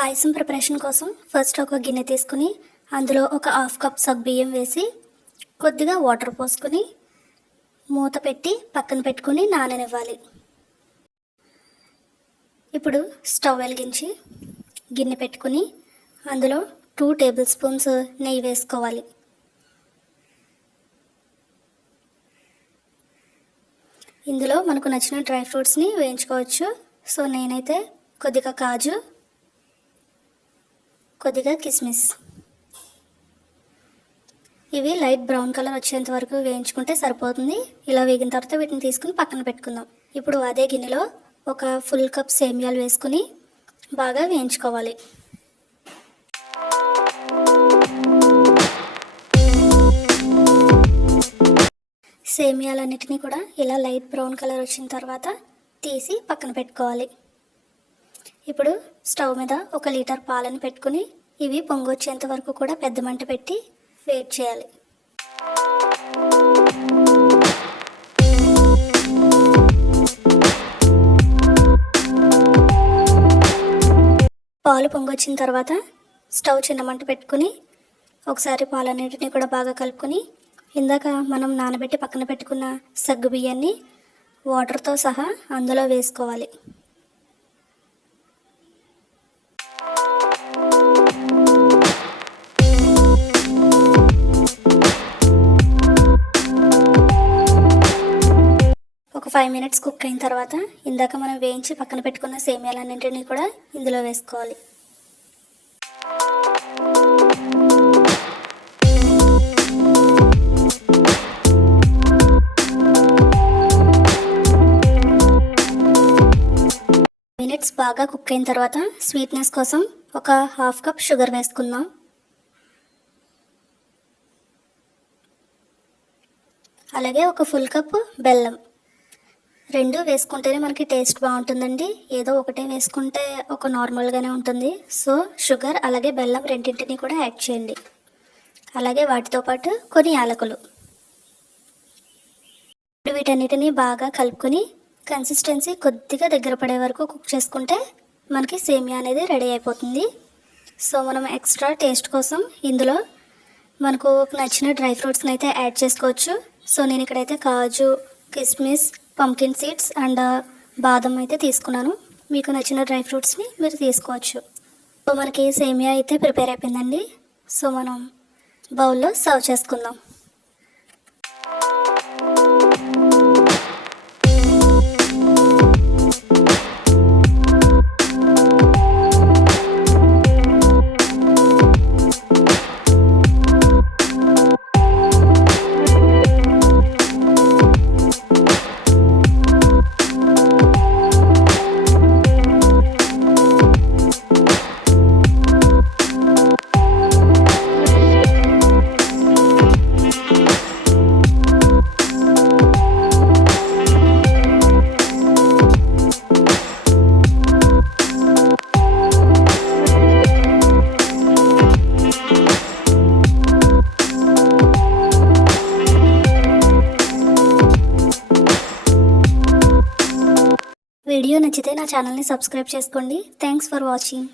పాయసం preparation కోసం first ఒక గిన్నె తీసుకుని అందులో ఒక హాఫ్ కప్ సగ్బియ్యం వేసి కొద్దిగా వాటర్ పోసుకుని మూత పెట్టి పక్కన పెట్టుకుని నాననివ్వాలి. ఇప్పుడు స్టవ్ వెలిగించి గిన్నె పెట్టుకుని అందులో టూ టేబుల్ స్పూన్స్ నెయ్యి వేసుకోవాలి. ఇందులో మనకు నచ్చిన డ్రై ఫ్రూట్స్ని వేయించుకోవచ్చు. సో నేనైతే కొద్దిగా కాజు కొద్దిగా కిస్మిస్. ఇవి లైట్ బ్రౌన్ కలర్ వచ్చేంత వరకు వేయించుకుంటే సరిపోతుంది. ఇలా వేగిన తర్వాత వీటిని తీసుకుని పక్కన పెట్టుకుందాం. ఇప్పుడు అదే గిన్నెలో ఒక ఫుల్ కప్ సేమియాలు వేసుకుని బాగా వేయించుకోవాలి. సేమియాలన్నిటినీ కూడా ఇలా లైట్ బ్రౌన్ కలర్ వచ్చిన తర్వాత తీసి పక్కన పెట్టుకోవాలి. ఇప్పుడు స్టవ్ మీద ఒక లీటర్ పాలను పెట్టుకుని ఇవి పొంగొచ్చేంత వరకు కూడా పెద్ద మంట పెట్టి వెయిట్ చేయాలి. పాలు పొంగొచ్చిన తర్వాత స్టవ్ చిన్న మంట పెట్టుకుని ఒకసారి పాలన్నింటినీ కూడా బాగా కలుపుకొని ఇందాక మనం నానబెట్టి పక్కన పెట్టుకున్న సగ్గు బియ్యాన్ని వాటర్తో సహా అందులో వేసుకోవాలి. ఫైవ్ మినిట్స్ కుక్ అయిన తర్వాత ఇందాక మనం వేయించి పక్కన పెట్టుకున్న సేమియాలన్నింటినీ కూడా ఇందులో వేసుకోవాలి. మినిట్స్ బాగా కుక్ అయిన తర్వాత స్వీట్నెస్ కోసం ఒక హాఫ్ కప్ షుగర్ వేసుకుందాం. అలాగే ఒక ఫుల్ కప్ బెల్లం. రెండు వేసుకుంటేనే మనకి టేస్ట్ బాగుంటుందండి. ఏదో ఒకటే వేసుకుంటే ఒక నార్మల్గానే ఉంటుంది. సో షుగర్ అలాగే బెల్లం రెండింటిని కూడా యాడ్ చేయండి. అలాగే వాటితో పాటు కొన్ని యాలకులు. ఇప్పుడు వీటన్నిటిని బాగా కలుపుకొని కన్సిస్టెన్సీ కొద్దిగా దగ్గర పడే వరకు కుక్ చేసుకుంటే మనకి సేమియా అనేది రెడీ అయిపోతుంది. సో మనం ఎక్స్ట్రా టేస్ట్ కోసం ఇందులో మనకు నచ్చిన డ్రై ఫ్రూట్స్ని అయితే యాడ్ చేసుకోవచ్చు. సో నేను ఇక్కడైతే కాజు కిస్మిస్ పంకిన్ సీడ్స్ అండ్ బాదం అయితే తీసుకున్నాను. మీకు నచ్చిన డ్రై ఫ్రూట్స్ని మీరు తీసుకోవచ్చు. సో మనకి సేమియా అయితే ప్రిపేర్ అయిపోయిందండి. సో మనం బౌల్లో సర్వ్ చేసుకుందాం. వీడియో నచ్చితే నా ఛానల్ని సబ్స్క్రైబ్ చేసుకోండి. Thanks for watching